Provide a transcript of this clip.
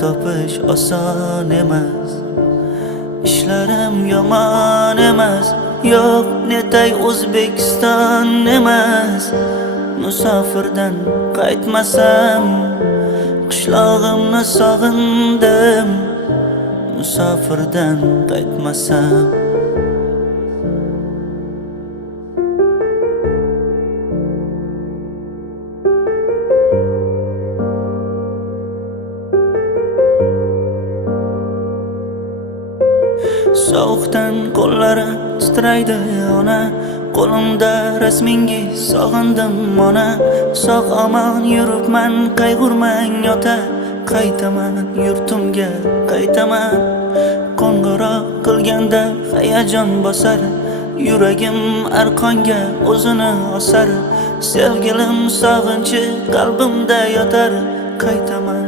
topish oson emas. İşlerim yomon emas, yo'q netay O'zbekiston emas. Musofirdan qaytmasam, qishlog'imni sog'indim. Musofirdan qaytmasam. Sovuqdan qo'llari titraydi ona, qo'limda rasmingiz sog'indim ona. Sog' omon yuribman, qayg'urmang ota, qaytaman yurtimga qaytaman. Qo'ng'iroq qilganda hayajon bosar, yuragim arqonga o'zini osar. Sevgilim sog'inchi qalbimda yotar, qaytaman